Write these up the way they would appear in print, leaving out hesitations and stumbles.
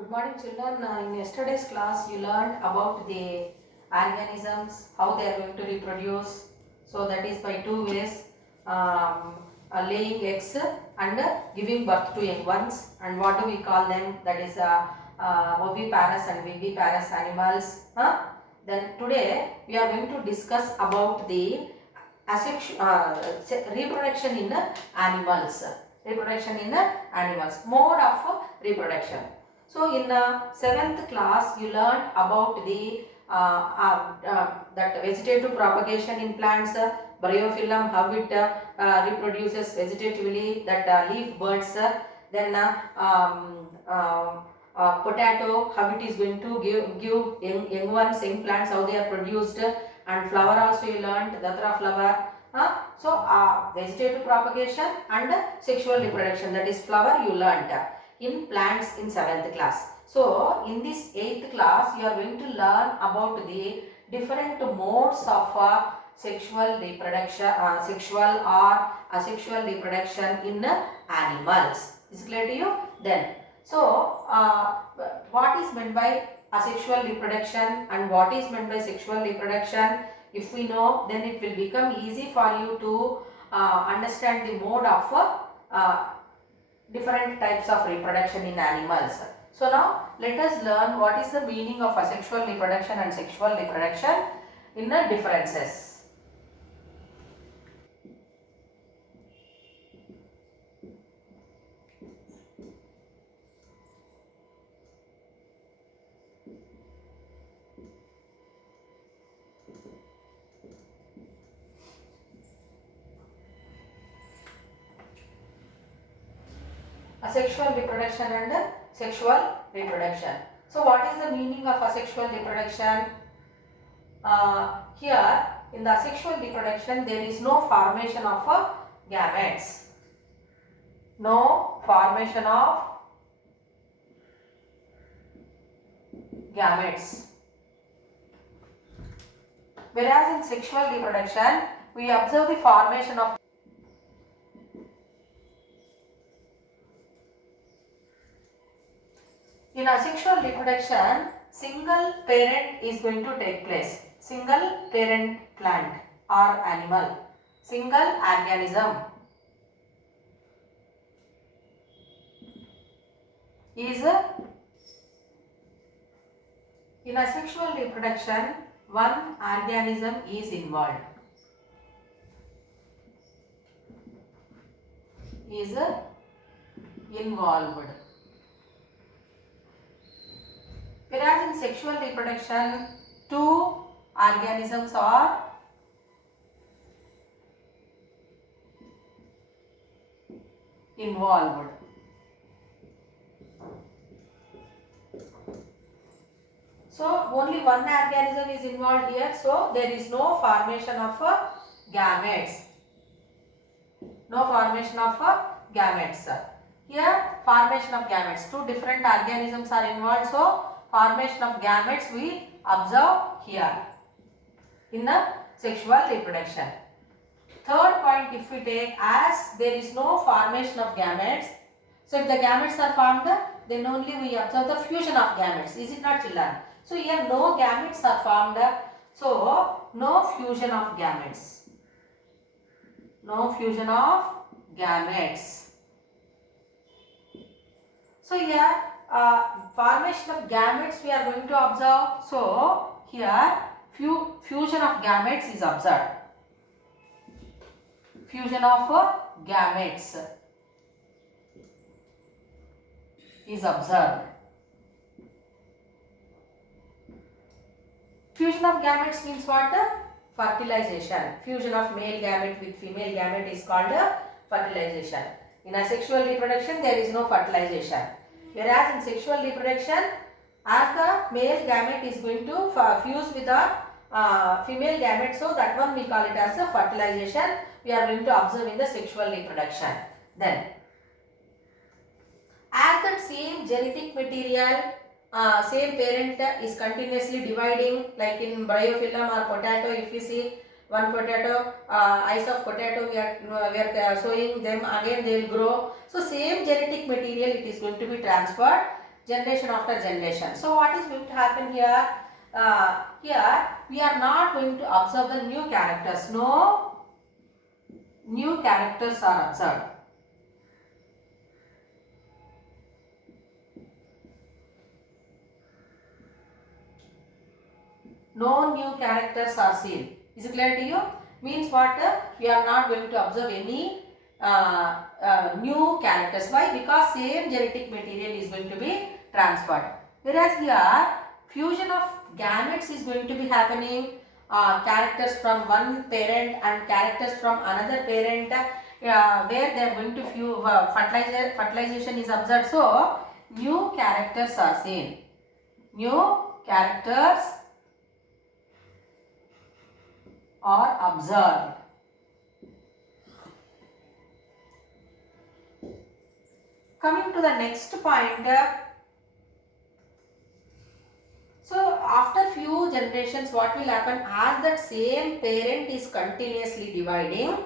Good morning, children. In yesterday's class, you learned about the organisms, how they are going to reproduce. So that is by two ways: laying eggs and giving birth to young ones. And what do we call them? That is oviparous and viviparous animals. Then today we are going to discuss about the reproduction in animals. Reproduction in animals. Mode of reproduction. So in the 7th class you learned about the that vegetative propagation in plants, bryophyllum, how it reproduces vegetatively, that leaf birds, then potato, how it is going to give young ones, young plants, how they are produced, and flower also you learned, Datra flower. So vegetative propagation and sexual reproduction, that is flower, you learned in plants in 7th class. So in this 8th class you are going to learn about the different modes of sexual reproduction, sexual or asexual reproduction in animals. Is it clear to you? Then, so what is meant by asexual reproduction and what is meant by sexual reproduction? If we know, then it will become easy for you to understand the mode of different types of reproduction in animals. So now let us learn what is the meaning of asexual reproduction and sexual reproduction in the differences. Asexual reproduction and sexual reproduction. So what is the meaning of asexual reproduction? Here in the asexual reproduction there is no formation of gametes. No formation of gametes. Whereas in sexual reproduction we observe the formation of. In asexual reproduction, single parent is going to take place. Single parent plant or animal. Single organism is in asexual reproduction, one organism is involved. Is involved. Whereas in sexual reproduction, two organisms are involved. So only one organism is involved here, so there is no formation of gametes. No formation of gametes. Here formation of gametes. Two different organisms are involved, so formation of gametes we observe here in the sexual reproduction. Third point, if we take as there is no formation of gametes, so if the gametes are formed, then only we observe the fusion of gametes. Is it not, children? So here no gametes are formed, so no fusion of gametes. No fusion of gametes. So here formation of gametes we are going to observe. So here fusion of gametes is observed. Fusion of gametes is observed. Fusion of gametes means what? Fertilization. Fusion of male gamete with female gamete is called fertilization. In asexual reproduction there is no fertilization. Whereas in sexual reproduction, as the male gamete is going to fuse with the female gamete, so that one we call it as a fertilization. We are going to observe in the sexual reproduction. Then, as that same genetic material, same parent is continuously dividing, like in bryophyllum or potato, if you see one potato, eyes of potato we are sowing them, again they will grow. So same genetic material it is going to be transferred generation after generation. So what is going to happen here? Here we are not going to observe the new characters. No new characters are observed. No new characters are seen. Is it clear to you? Means what? We are not going to observe any new characters. Why? Because same genetic material is going to be transferred. Whereas here, fusion of gametes is going to be happening. Characters from one parent and characters from another parent, where they are going to fertilization is observed. So, new characters are seen. New characters are observed. Coming to the next point, so after few generations, what will happen? As that same parent is continuously dividing,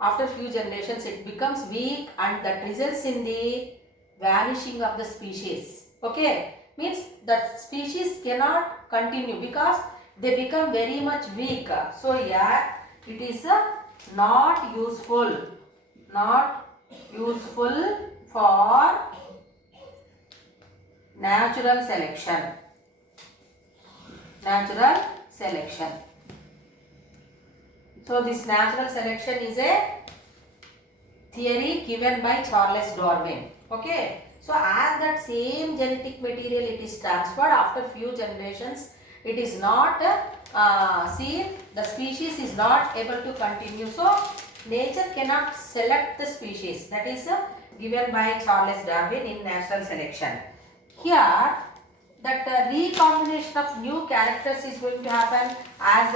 after few generations it becomes weak and that results in the vanishing of the species. Okay, means that species cannot continue because they become very much weak. So here it is not useful for natural selection. So this natural selection is a theory given by Charles Darwin. Okay, so as that same genetic material it is transferred after few generations, it is not seen, the species is not able to continue. So nature cannot select the species. That is given by Charles Darwin in natural selection. Here that recombination of new characters is going to happen as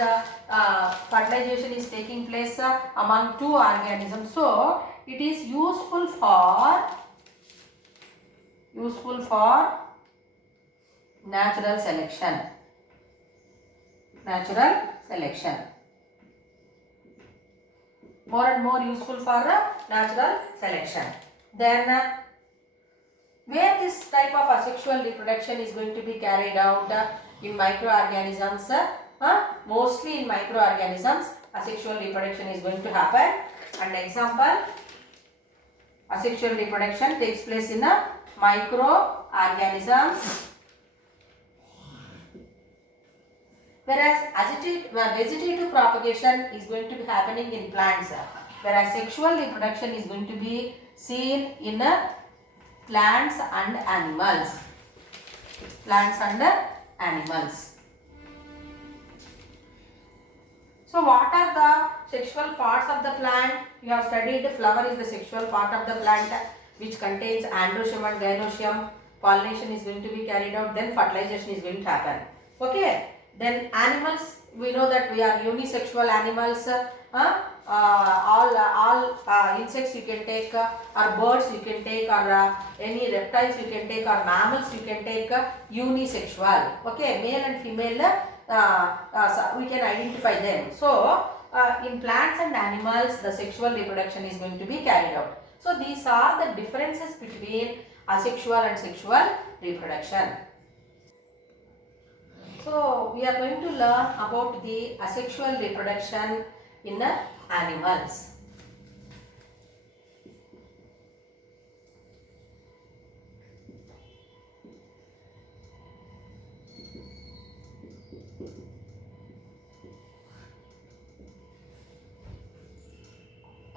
fertilization is taking place among two organisms. So it is useful for natural selection. More and more useful for natural selection. Then where this type of asexual reproduction is going to be carried out in microorganisms, mostly in microorganisms asexual reproduction is going to happen. And example, asexual reproduction takes place in microorganisms, whereas vegetative propagation is going to be happening in plants, whereas sexual reproduction is going to be seen in plants and animals. So what are the sexual parts of the plant? You have studied flower is the sexual part of the plant which contains androecium and gynoecium. Pollination is going to be carried out, then fertilization is going to happen. Okay. Then animals, we know that we are unisexual animals. All insects you can take, or birds you can take, or any reptiles you can take, or mammals you can take, unisexual. Okay, male and female, so we can identify them. So in plants and animals, the sexual reproduction is going to be carried out. So these are the differences between asexual and sexual reproduction. So we are going to learn about the asexual reproduction in animals.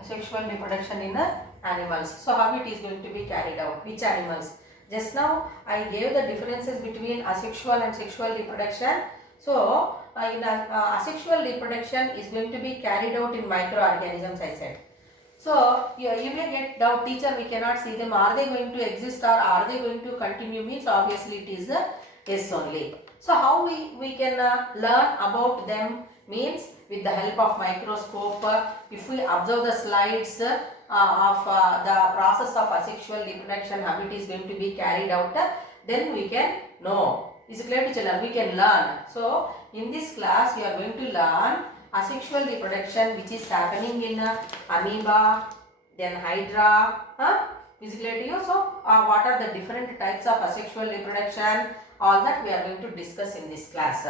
Asexual reproduction in animals. So how it is going to be carried out? Which animals? Just now I gave the differences between asexual and sexual reproduction. So in asexual reproduction is going to be carried out in microorganisms, I said. So you may get doubt, teacher, we cannot see them. Are they going to exist or are they going to continue? Means obviously it is yes only. So how we can learn about them? Means with the help of microscope, if we observe the slides of the process of asexual reproduction, how it is going to be carried out, then we can know. Is it clear to children? We can learn. So in this class we are going to learn asexual reproduction which is happening in amoeba, then hydra, Is it clear to you? So what are the different types of asexual reproduction? All that we are going to discuss in this class.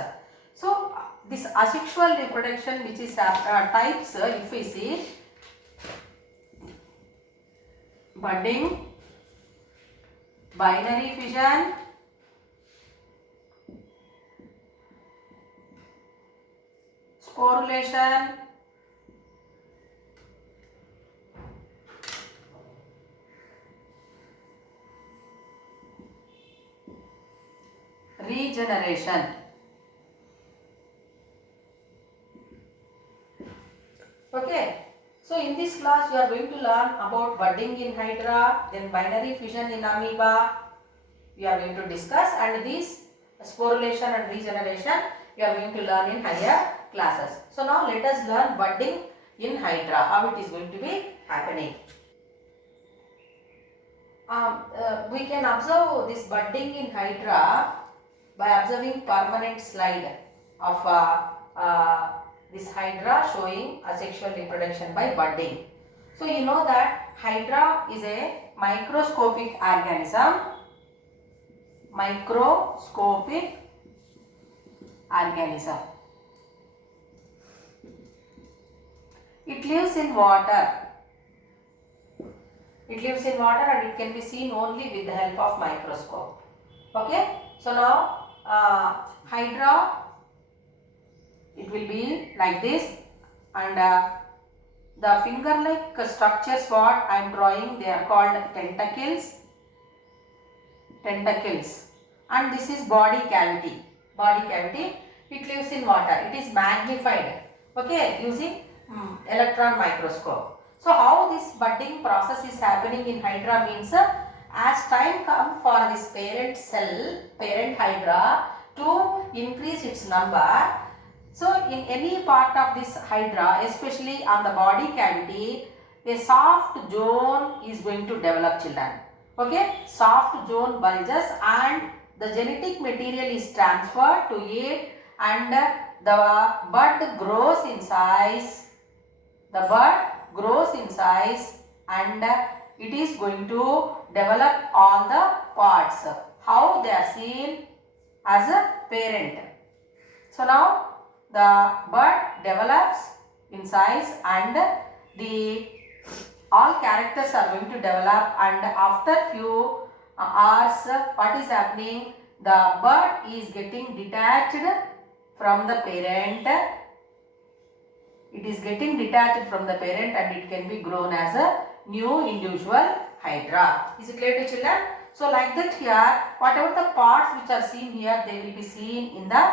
So this asexual reproduction, which is types, if we see, budding, binary fission, sporulation, regeneration. Okay. So in this class you are going to learn about budding in hydra, then binary fission in amoeba. We are going to discuss, and this sporulation and regeneration you are going to learn in higher classes. So now let us learn budding in hydra, how it is going to be happening. We can observe this budding in hydra by observing permanent slide of this hydra showing asexual reproduction by budding. So you know that hydra is a microscopic organism. Microscopic organism. It lives in water. It lives in water and it can be seen only with the help of microscope. Okay. So now hydra, it will be like this, and the finger-like structures what I am drawing, they are called tentacles. Tentacles, and this is body cavity. Body cavity. It lives in water. It is magnified. Okay, using electron microscope. So how this budding process is happening in hydra means, as time comes for this parent cell, parent hydra, to increase its number. So in any part of this hydra, especially on the body cavity, a soft zone is going to develop, children. Okay, soft zone bulges and the genetic material is transferred to it, and the bud grows in size. The bud grows in size and it is going to develop all the parts. How they are seen as a parent. So now the bud develops in size and the all characters are going to develop, and after few hours what is happening, the bud is getting detached from the parent. It is getting detached from the parent and it can be grown as a new individual hydra. Is it clear to children? So like that here, whatever the parts which are seen here, they will be seen in the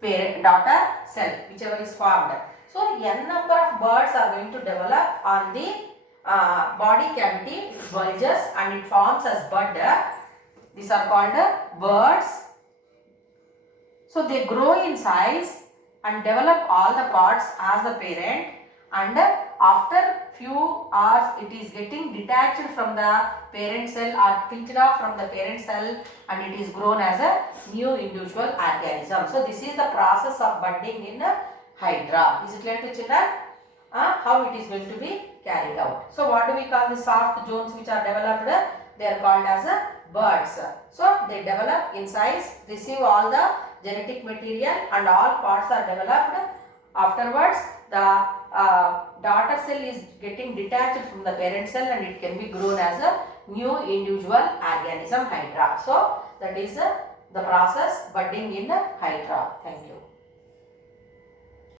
parent daughter cell, whichever is formed. So n number of buds are going to develop on the body cavity. It bulges and it forms as bud. These are called buds. So they grow in size and develop all the parts as the parent, and after few hours it is getting detached from the parent cell or pinched off from the parent cell, and it is grown as a new individual organism. So this is the process of budding in hydra. Is it clear to children? How it is going to be carried out. So what do we call the soft zones which are developed? They are called as buds. So they develop in size, receive all the genetic material and all parts are developed. Afterwards the daughter cell is getting detached from the parent cell and it can be grown as a new individual organism hydra. So that is the process budding in hydra. Thank you.